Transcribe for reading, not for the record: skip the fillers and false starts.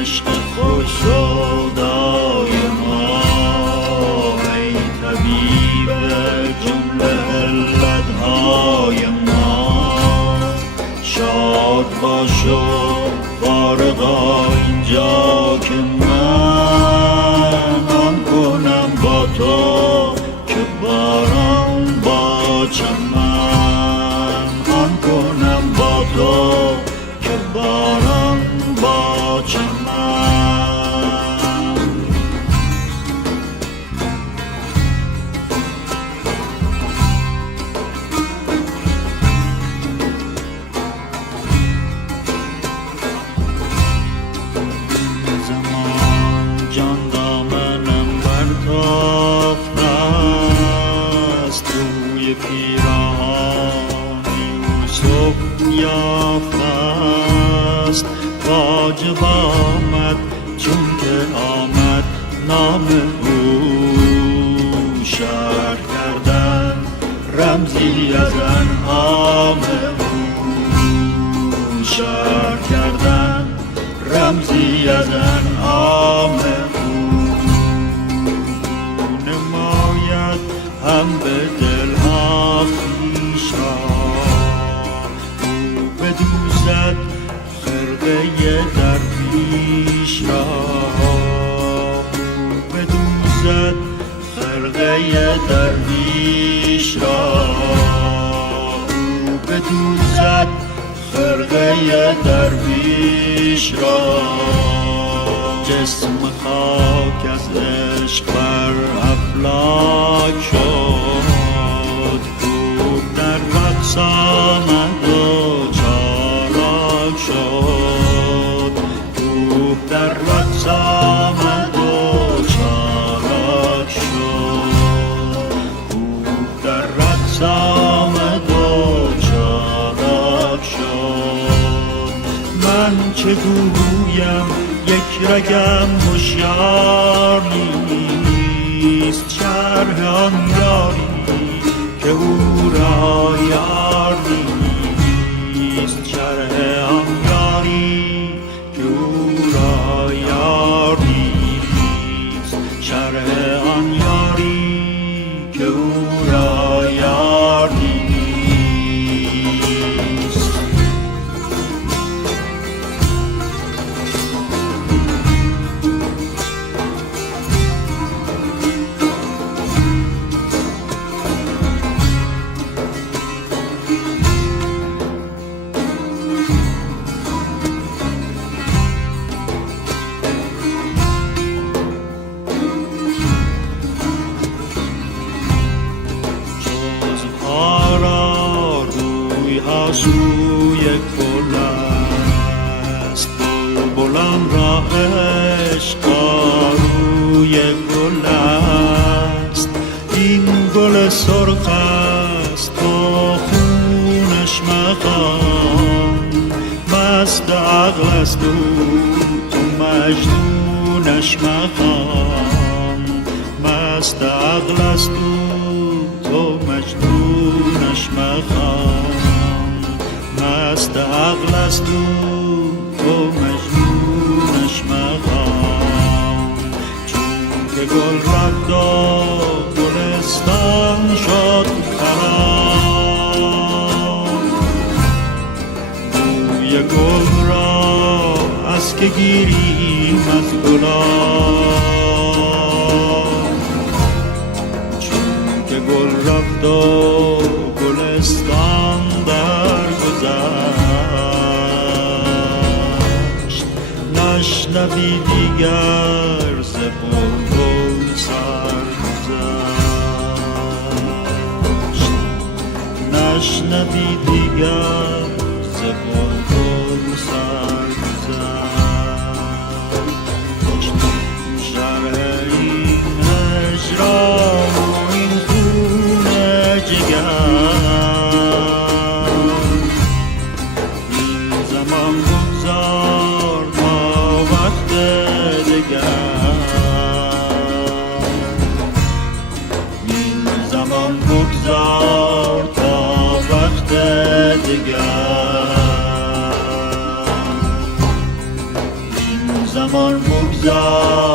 عشق خوش سودای ما، ای طبیب جمله علتهای ما. شاد باش و فارغا اینجا که من آن کنم با تو که باران با چمن، آن کنم با تو که باران با چمن. زمان جان دامنم برتافته است، روی پیراهن یوسف یافته است. واجب آمد چون که آمد نام او، شرح کردن رمزی از انعام او، شرح کردن رمزی از انعام او. نماید هم به دلها خویش را، او بدوزد خرقه درویش را، او بدوزد خرقه درویش را، او بدوزد خرقه درویش را. جسم خاک از عشق بر افلاک شد، خوب در رقص آمد و چالاک شد، خوب در رقص آمد و چالاک شد، خوب در رقص آمد و چالاک شد. من چه گویم یک رگم هوشیار نیست، شرح آن یاری که او را یار نیست، شرح آن یاری که او را یار نیست، شرح آن یاری که او را یار نیست. سوی گل است، بلبلان را عشق روی گل است. این گل سرخ است تو خونش مخوان، مست عقل است تو مجنونش مخوان، مست عقل است تو مجنونش مخوان، مست عقل است تو مجنونش مخوان. چون که گل رفت و گلستان شد خراب، بوی گل را از که گیریم از گلاب. چون که گل رفت و گلستان در گذشت، نشنوی دیگر ز بلبل سرگذشت، نشنوی دیگر ز بلبل سرگذشت. شرح این هجران و این خون جگر، بگذار تا وقت دیگر، این زمان بگذار